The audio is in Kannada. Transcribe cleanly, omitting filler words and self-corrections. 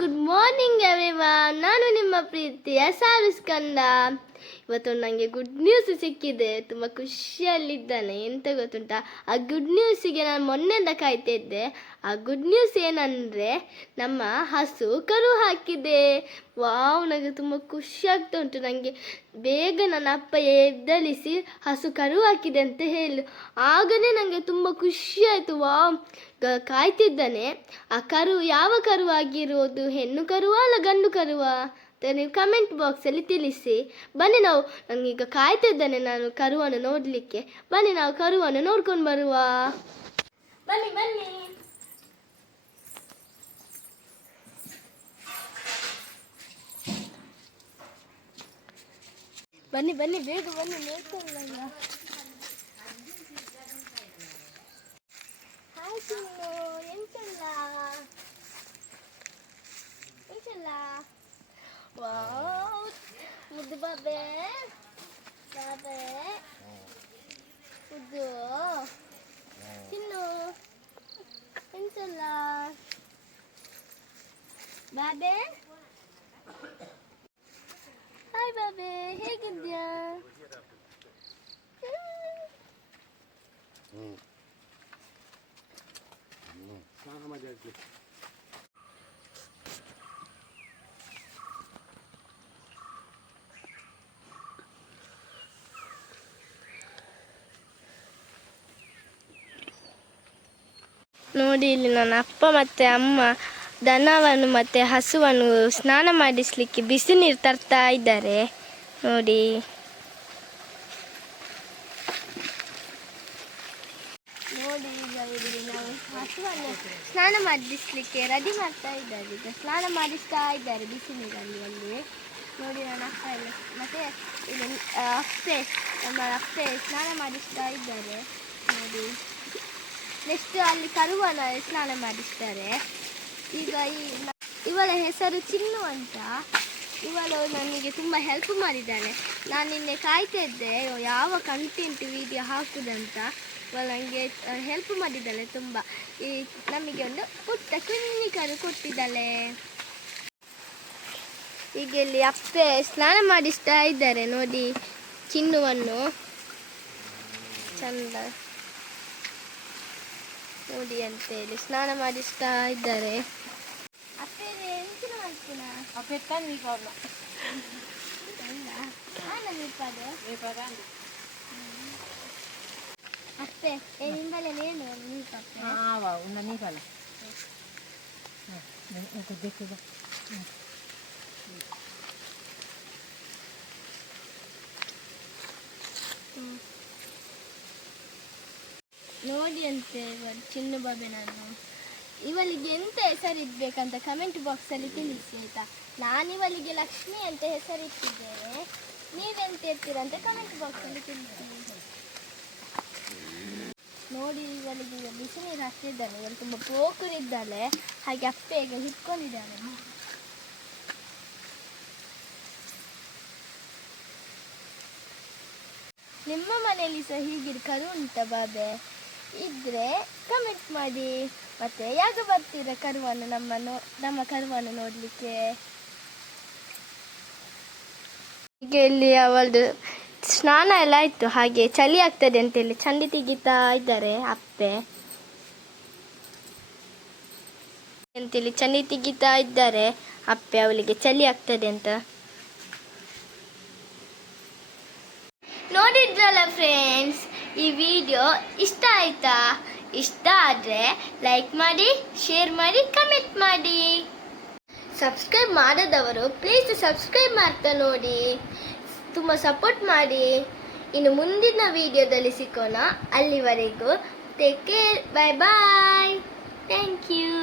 Good morning everyone. ನಾನು ನಿಮ್ಮ ಪ್ರೀತಿಯ ಸಾರುಸ್ಕಂದ. ಇವತ್ತು ನನಗೆ ಗುಡ್ ನ್ಯೂಸ್ ಸಿಕ್ಕಿದೆ. ತುಂಬ ಖುಷಿಯಲ್ಲಿದ್ದಾನೆ. ಎಂತ ಗೊತ್ತುಂಟಾ, ಆ ಗುಡ್ ನ್ಯೂಸಿಗೆ ನಾನು ಮೊನ್ನೆಯಿಂದ ಕಾಯ್ತಾ ಇದ್ದೆ. ಆ ಗುಡ್ ನ್ಯೂಸ್ ಏನಂದರೆ, ನಮ್ಮ ಹಸು ಕರು ಹಾಕಿದೆ. ವಾವ್, ನನಗೆ ತುಂಬ ಖುಷಿ ಆಗ್ತಾ ಉಂಟು. ನನಗೆ ಬೇಗ ನನ್ನ ಅಪ್ಪ ಎದ್ದಲಿಸಿ ಹಸು ಕರು ಹಾಕಿದೆ ಅಂತ ಹೇಳು. ಆಗಲೇ ನನಗೆ ತುಂಬ ಖುಷಿ ಆಯಿತು. ವಾವ್, ಕಾಯ್ತಿದ್ದಾನೆ. ಆ ಕರು ಯಾವ ಕರು ಆಗಿರೋದು, ಹೆಣ್ಣು ಕರುವಾ ಅಲ್ಲ ಗಂಡು ಕರುವಾ ಅಂತ ನೀವು ಕಮೆಂಟ್ ಬಾಕ್ಸಲ್ಲಿ ತಿಳಿಸಿ. ಬನ್ನಿ, ನನಗೀಗ ಕಾಯ್ತಿದ್ದಾನೆ ನಾನು ಕರುವನ್ನು ನೋಡಲಿಕ್ಕೆ. ಬನ್ನಿ, ನಾವು ಕರುವನ್ನು ನೋಡ್ಕೊಂಡು ಬರುವ. ಬನ್ನಿ ಬನ್ನಿ. ಬನ್ನಿ ಬನ್ನಿ, ಬೇಗ ಬನ್ನಿ, ನೋಡ್ಕೊಳ್ಳಲ್ಲ. ಹಾಯ್ ಚಿನ್ನು, ಎಂತಲ್ಲ ಎಂತಲ್ಲ. ವಾವ್, ಮುದ್ದು ಬಾಬೆ ಬಾಬೆ, ಮುದ್ದು ಚಿನ್ನು, ಎಂತಲ್ಲ ಬಾಬೆ. ಹಾಯ್ ಬಾಬೆ, ಹೇಗಿದ್ಯಾ? ನೋಡಿ, ಇಲ್ಲಿ ನನ್ನ ಅಪ್ಪ ಮತ್ತು ಅಮ್ಮ ದನವನ್ನು ಮತ್ತು ಹಸುವನ್ನು ಸ್ನಾನ ಮಾಡಿಸಲಿಕ್ಕೆ ಬಿಸಿ ನೀರು ತರ್ತಾ ಇದ್ದಾರೆ. ನೋಡಿ, ನೋಡಿ, ಈಗ ಇಲ್ಲಿ ನಾವು ಹಸುವನ್ನು ಸ್ನಾನ ಮಾಡಿಸಲಿಕ್ಕೆ ರೆಡಿ ಮಾಡ್ತಾ ಇದ್ದಾರೆ. ಈಗ ಸ್ನಾನ ಮಾಡಿಸ್ತಾ ಇದ್ದಾರೆ ಬಿಸಿ ನೀರಲ್ಲಿ. ಅಲ್ಲಿ ನೋಡಿ, ನನ್ನ ಅಪ್ಪ ಎಲ್ಲ ಮತ್ತು ಇಲ್ಲಿ ನಮ್ಮ ಅಪ್ಪೆ ಸ್ನಾನ ಮಾಡಿಸ್ತಾ ಇದ್ದಾರೆ. ನೋಡಿ, ನೆಕ್ಸ್ಟ್ ಅಲ್ಲಿ ಕರುವನ್ನು ಸ್ನಾನ ಮಾಡಿಸ್ತಾರೆ. ಈಗ ಇವಳ ಹೆಸರು ಚಿನ್ನು ಅಂತ. ಇವಳು ನನಗೆ ತುಂಬ ಹೆಲ್ಪ್ ಮಾಡಿದ್ದಾಳೆ. ನಾನು ನಿನ್ನೆ ಕಾಯ್ತಾ ಇದ್ದೆ ಯಾವ ಕಂಟೆಂಟ್ ವಿಡಿಯೋ ಹಾಕುದಂತ. ಇವಳು ನನಗೆ ಹೆಲ್ಪ್ ಮಾಡಿದ್ದಾಳೆ ತುಂಬ. ನಮಗೆ ಒಂದು ಪುಟ್ಟ ಕುನ್ನಿ ಕರು ಕೊಟ್ಟಿದ್ದಾಳೆ. ಈಗ ಇಲ್ಲಿ ಅಪ್ಪೆ ಸ್ನಾನ ಮಾಡಿಸ್ತಾ ಇದ್ದಾರೆ. ನೋಡಿ, ಚಿನ್ನುವನ್ನು ಚಂದ ನೋಡಿ ಅಂತೇಳಿ ಸ್ನಾನ ಮಾಡಿಸ್ತಾ ಇದ್ದಾರೆ. ಅಪ್ಪೆ ಎಂತ ಮಾಡ್ತೀನ ಅಪ್ಪೆ ತನ್ನಿ ಕಾರಣ ಅಪ್ಪೆ ನಿಂಬಲೆ ನೇನು ನೀಪಪ್ಪೆ ಉನ್ನ ನೀಪಲ್ಲ ನೋಡಿ ಅಂತೆ ಚಿನ್ನು ಬಾಬೆ. ನಾನು ಇವಳಿಗೆ ಎಂತ ಹೆಸರಿಡ್ಬೇಕಂತ ಕಮೆಂಟ್ ಬಾಕ್ಸಲ್ಲಿ ತಿಳಿಸಿ ಆಯಿತಾ. ನಾನಿವಳಿಗೆ ಲಕ್ಷ್ಮಿ ಅಂತ ಹೆಸರಿಟ್ಟಿದ್ದೇನೆ. ನೀವೆಂತ ಇರ್ತೀರಂತ ಕಮೆಂಟ್ ಬಾಕ್ಸಲ್ಲಿ ತಿಳಿಸಿ. ನೋಡಿ, ಇವಳಿಗೆ ಈಗ ಬಿಸಿ ನೀರು ಹಾಕ್ತಿದ್ದಾನೆ. ಇವಳು ತುಂಬ ಪೋಕರಿದ್ದಾಳೆ. ಹಾಗೆ ಅಪ್ಪೆಗೆ ಹಿಡ್ಕೊಂಡಿದ್ದಾಳೆ. ನಿಮ್ಮ ಮನೆಯಲ್ಲಿ ಸಹ ಹೀಗೆ ಕರು ಉಂಟ ಬಾಬೆ? ಇದ್ರೆ ಕಮೆಂಟ್ ಮಾಡಿ. ಮತ್ತೆ ಯಾಗ ಬರ್ತೀರಾ ಕರುವನ್ನು ನಮ್ಮ ಕರುವನ್ನು ನೋಡಲಿಕ್ಕೆ? ಈಗ ಇಲ್ಲಿ ಅವಳದು ಸ್ನಾನ ಎಲ್ಲ ಆಯಿತು. ಹಾಗೆ ಚಳಿ ಆಗ್ತದೆ ಅಂತೇಳಿ ಚಂಡಿ ತೆಗಿತಾ ಇದ್ದಾರೆ ಅಪ್ಪೆ ಅಂತೇಳಿ ಚಂಡಿ ತೆಗಿತಾ ಇದ್ದಾರೆ ಅಪ್ಪೆ. ಅವಳಿಗೆ ಚಳಿ ಆಗ್ತದೆ ಅಂತ. ನೋಡಿದ್ರಲ್ಲ ಫ್ರೆಂಡ್ಸ್, ಈ ವಿಡಿಯೋ ಇಷ್ಟ ಆಯ್ತಾ? ಇಷ್ಟ ಆದರೆ ಲೈಕ್ ಮಾಡಿ, ಶೇರ್ ಮಾಡಿ, ಕಮೆಂಟ್ ಮಾಡಿ. ಸಬ್ಸ್ಕ್ರೈಬ್ ಮಾಡದವರು ಪ್ಲೀಸ್ ಸಬ್ಸ್ಕ್ರೈಬ್ ಮಾಡ್ತಾ ನೋಡಿ. ತುಂಬ ಸಪೋರ್ಟ್ ಮಾಡಿ. ಇನ್ನು ಮುಂದಿನ ವಿಡಿಯೋದಲ್ಲಿ ಸಿಗೋಣ. ಅಲ್ಲಿವರೆಗೂ take care. Bye bye. Thank you.